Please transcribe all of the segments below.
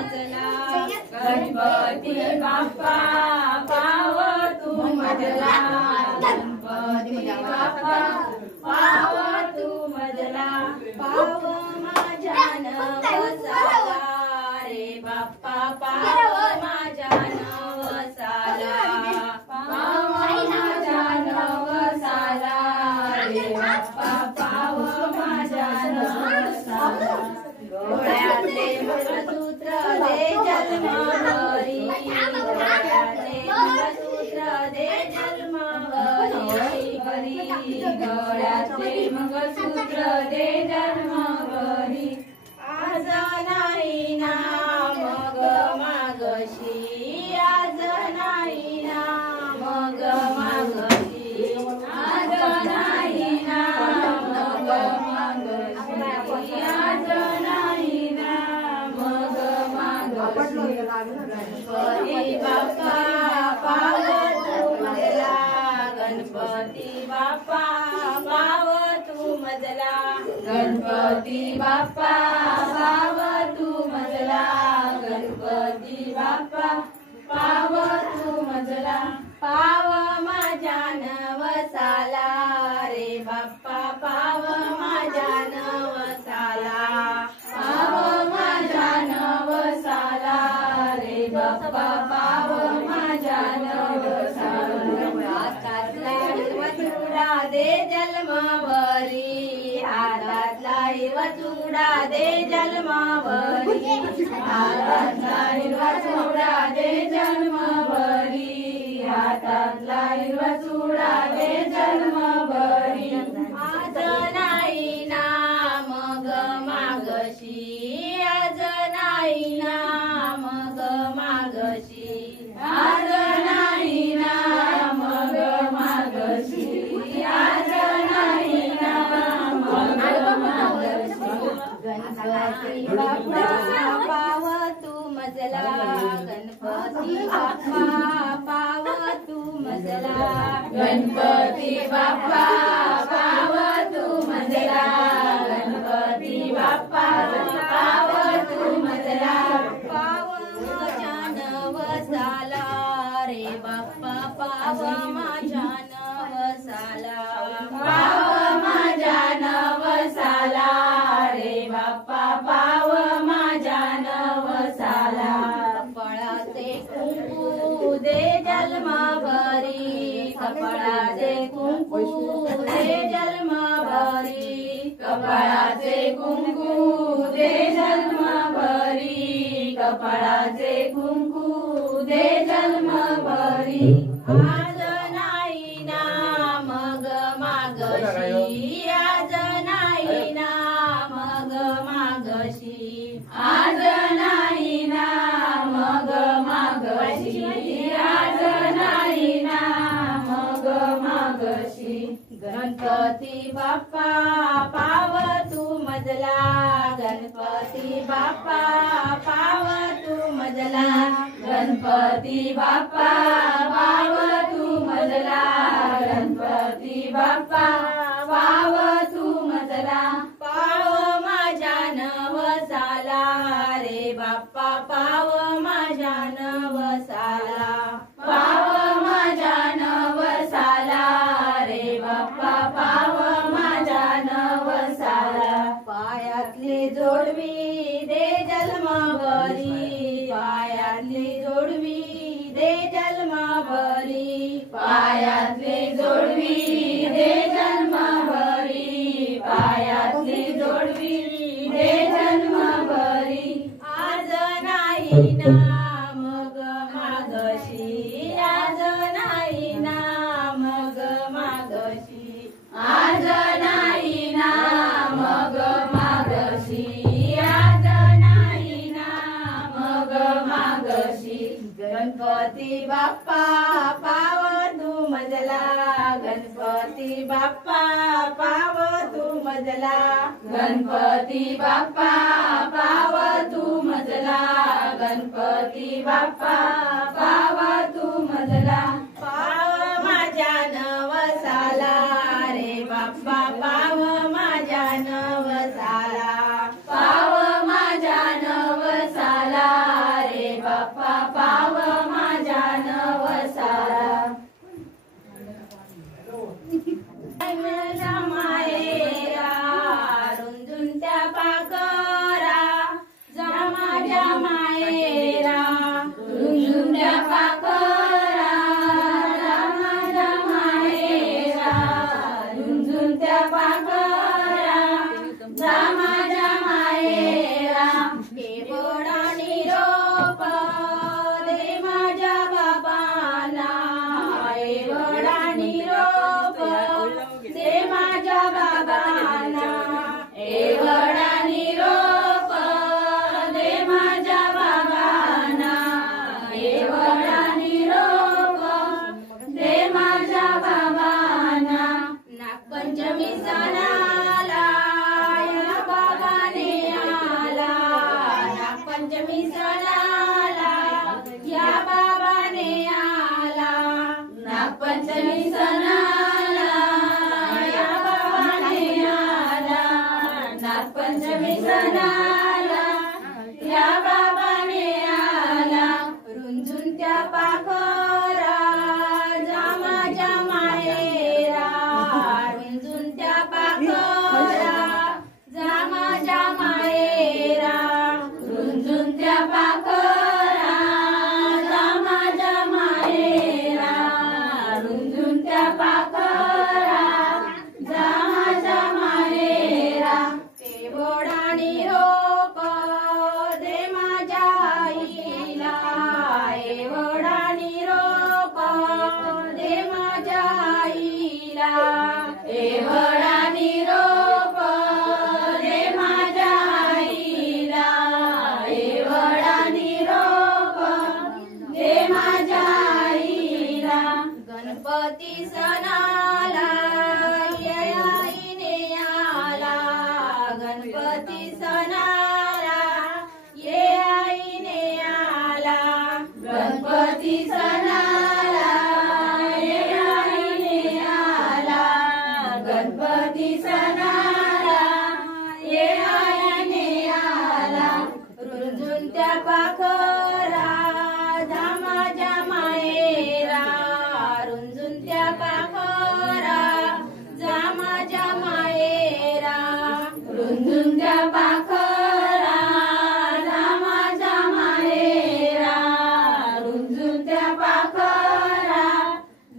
मजला गणपती बाप्पा पाव तू मजला गणपती बाप्पा पाव तू मजला पाव माझ्या नवसाला रे बाप्पा पाव माझ्या नवसाला पाव माझ्या नवसाला रे बाप्पा पाव माझ्या नवसाला डोळ्यातले मंगळसूत्र दे जन्मभरी डोळ्यातले मंगळसूत्र दे जन्मभरी डोळ्यातले मंगळसूत्र दे जन्मभरी आज नाही ना मग मागशी आज नाही ना मग मागशी आज नाही ना मग मागशी आज नाही ना मग मागशी गणपती बाप्पा पाव तू मजला गणपती बाप्पा पाव तू मजला गणपती बाप्पा पाव तू मजला गणपती बाप्पा पाव तू मजला पाव माझ्या नवसाला रे बाप्पा पाव माझ्या नवसाला पाव माझ्या नवसाला रे बाप्पा पाव माझ्या नवसाला हातातला हिरवा चुडा दे जन्मभरी हातातला हिरवा चुडा दे जन्मभरी हातातला हिरवा चुडा दे जन्मभरी हातातला हिरवा चुडा दे जन्मभरी आज नाही ना मग मागशी आज नाही ना मग मागशी आज नाही ना मग मागशी आज नाही ना मग मागशी गणपती बाप्पा पाव तू मजला गणपती बाप्पा पाव तू मजला गणपती बाप्पा पाव तू मजला गणपती बाप्पा पाव तू मजला पाव माझ्या नवसाला रे बाप्पा पाव माझ्या नवसाला पाव माझ्या नवसाला रे बाप्पा पाव माझ्या नवसाला कपाळाचे कुंकू दे जन्मभरी कपाळाचे कुंकू दे जन्मभरी कपाळाचे कुंकू दे जन्मभरी कपाळाचे कुंकू दे जन्मभरी आज नाही ना मग मागशी आज नाही ना मग मागशी आज नाही ना मग मागशी आज नाही ना मग मागशी गणपती बाप्पा पाव तू मजला गणपती बाप्पा पाव तू मजला गणपती बाप्पा पाव तू मजला गणपती बाप्पा पाव तू मजला पाव माझ्या नवसाला रे बाप्पा पाव माझ्या नवसाला पाव माझ्या नवसाला रे बाप्पा पाव माझ्या नवसाला पायातली जोडवी दे जन्मभरी पायातली जोडवी दे जन्मभरी पायातली जोडवी दे जन्मभरी पायातली जोडवी दे जन्मभरी आज नाही ना मग मागशी आज नाही ना मग मागशी आज नाही ना मग मागशी आज नाही ना मग मागशी गणपती बाप्पा पाव तू मजला गणपती बाप्पा पाव तू मजला गणपती बाप्पा पाव तू मजला गणपती बाप्पा पाव तू मजला पाव माझ्या नवसाला रे बाप्पा पाव माझ्या नवसाला पाव माझ्या नवसाला नागपंचमी सणाला या बाबाने आला नागपंचमी सणाला या बाबाने आला नागपंचमी सणाला या बाबाने आला रुंजून त्या पाखरा जा माझ्या माहेरा रुंजून त्या पाखरा जा माझ्या माहेरा रुंजून त्या पाखरा जा माझ्या माहेरा रुंजून त्या पाखरा जा माझ्या माहेरा एवढानी रोप दे माझ्या आईला एवढानी रोप दे माझ्या आईला एवढानी रोप दे माझ्या आईला एवढानी रोप दे माझ्या आईला गणपती सणाला ये आईने आला गणपती सणाला ये आईने आला गणपती सणाला ये आईने आला गणपती सणाला ये आईने आला रुंजून त्या पाखरा जा माझ्या माहेरा रुंजून त्या पाखरा जा माझ्या माहेरा रुंजून त्या पाखरा जा माझ्या माहेरा रुंजून त्या पाखरा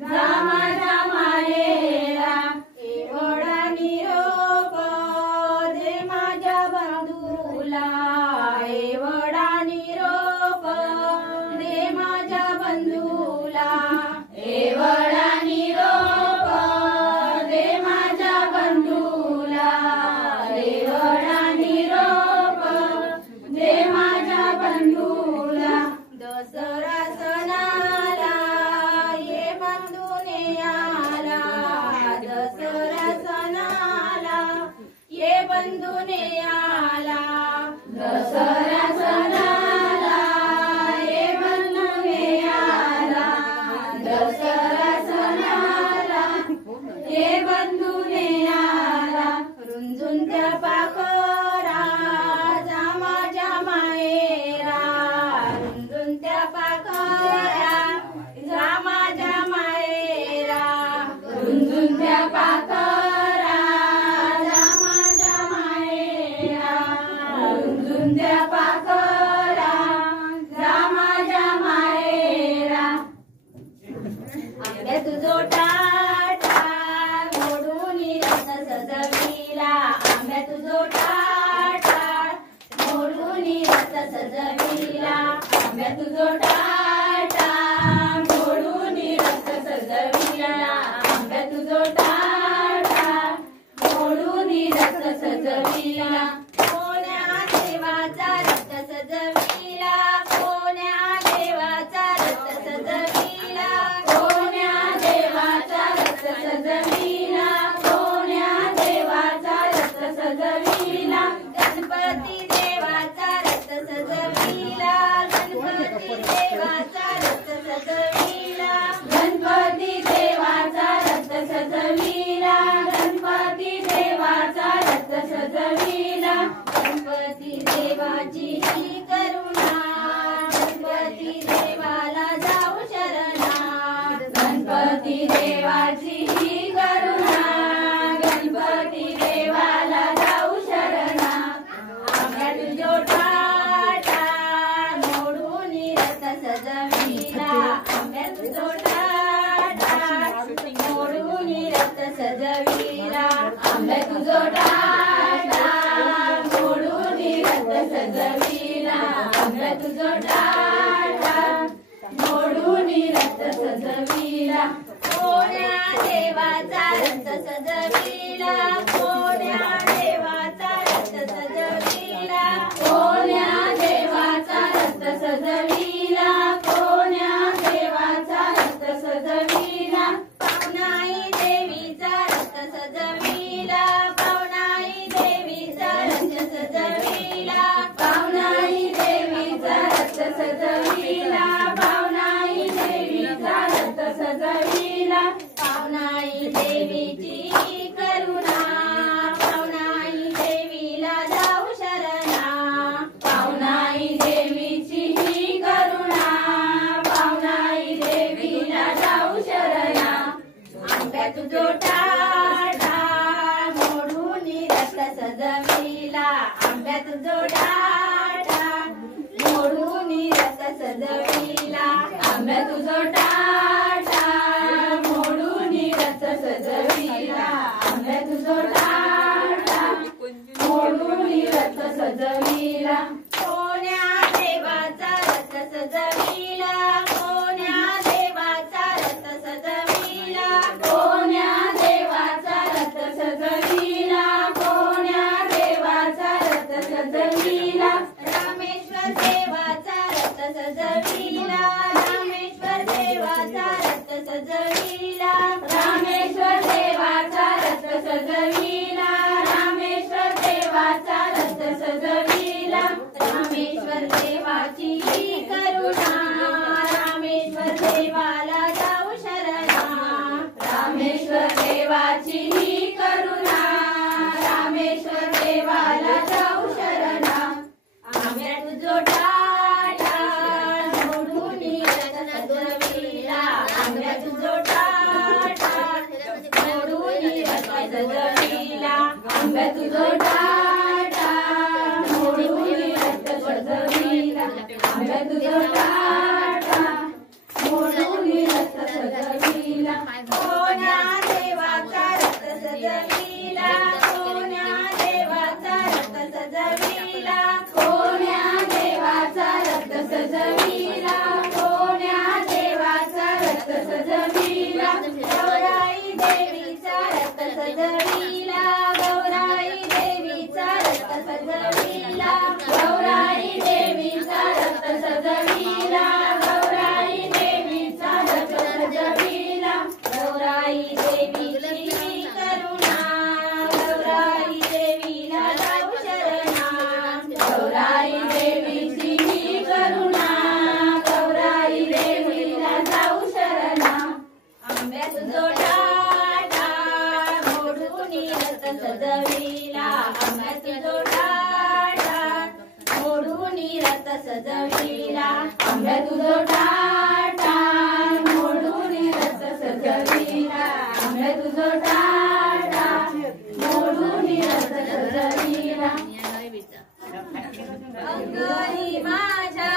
जा माझ्या माहेरा एवढा निरोप दे माझ्या बंधूला एवढा निरोप दे माझ्या बंधूला एवढा निरोप दे माझ्या बंधूला एवढा निरोप दे माझ्या बंधूला दसरा सणाला ये बंधूने आला दसरा सणाला ये बंधूने आला दसरा सणाला ये बंधूने आला दसरा सणाला ये बंधूने आला रुंजून त्या पाखरा जा माझ्या माहेरा रुंजून त्या पाखरा जा माझ्या माहेरा रुंजून त्या पाखरा जा माझ्या माहेरा रुंजून त्या पाखरा जा माझ्या माहेरा आंब्यात जोटाटा मोडून रथ सजविला आंब्यात जोटाटा मोडून रथ सजविला आंब्यात जोटाटा मोडून रथ सजविला आंब्यात जोटाटा मोडून रथ सजविला कोण्या देवाचा रथ सजविला कोण्या देवाचा रथ सजविला कोण्या देवाचा रथ सजविला कोण्या देवाचा रथ सजविला गणपती देवाचा रथ सजविला गणपती देवाचा रथ सजविला गणपती देवाचा रथ सजविला गणपती देवाचा रथ सजविला गणपती देवाची ही करुणा गणपती देवाला जाऊ शरणा गणपती देवाची ही करुणा गणपती देवाला जाऊ शरणा आंब्यात जोटाटा मोडून रथ सजविला आंब्यात जोटाटा मोडून रथ सजविला आंब्यात जोटाटा मोडून रथ सजविला आंब्यात जोटाटा मोडून रथ सजविला कोण्या देवाचा रथ सजविला कोण्या देवाचा रथ सजविला कोण्या देवाचा रथ सजविला कोण्या देवाचा रथ सजविला पावनाई देवीचा रथ सजविला पावनाई देवीचा रथ सजविला पावनाई देवीचा सजविला पावनाई देवीचा रथ सजविला पावनाई देवीची करुणा पावनाई देवीला जाऊ शरणा पावनाई देवीची ही करुणा पावनाई देवीला जाऊ शरणा आंब्यात जोटा सजविला आंब्यात जोडा मोडून रथ सजविला आंब्यात जोडा मोडून रथ सजविला आंब्यात जोडा मोडून रथ सजविला कोण्या देवाचा रथ सजविला कोण्या देवाचा रथ सजविला कोण्या देवाचा रथ सजविला सजविला रामेश्वर देवाचा रथ सजविला रामेश्वर देवाचा रथ सजविला रामेश्वर देवाचा रथ सजविला रामेश्वर देवाचा रथ सजविला रामेश्वर देवाची करुणा रामेश्वर देवाला जाऊ शरणा रामेश्वर देवाची करुणा रामेश्वर देवाला जाऊ शरणा आंब्यात जोडा मोडून रथ सजविला आंब्यात जोडा मोडून रथ सजविला आंब्यात जोडा मोडून रथ सजविला आंब्यात जोडा मोडून रथ सजविला कोण्या देवाचा रथ सजविला कोण्या देवाचा रथ सजविला कोण्या देवाचा रथ सजविला कोण्या देवाचा रथ सजविला गौराई देवीचा रथ सजविला गौराई देवीचा रथ सजविला गौराई देवीचा रथ सजविला गौराई देवीचा रथ सजविला गौराई देवीची करुणा गौराई देवीला जाऊ शरणा गौराई देवीची करुणा गौराई देवीला जाऊ शरणा आंब्यात जोडा मोडून रथ सजविला आंब्यात जोडा मोडून रथ सजविला आंब्यात जोडा मोडून रथ सजविला आंब्यात जोडा मोडून रथ सजविला अंगणी माझ्या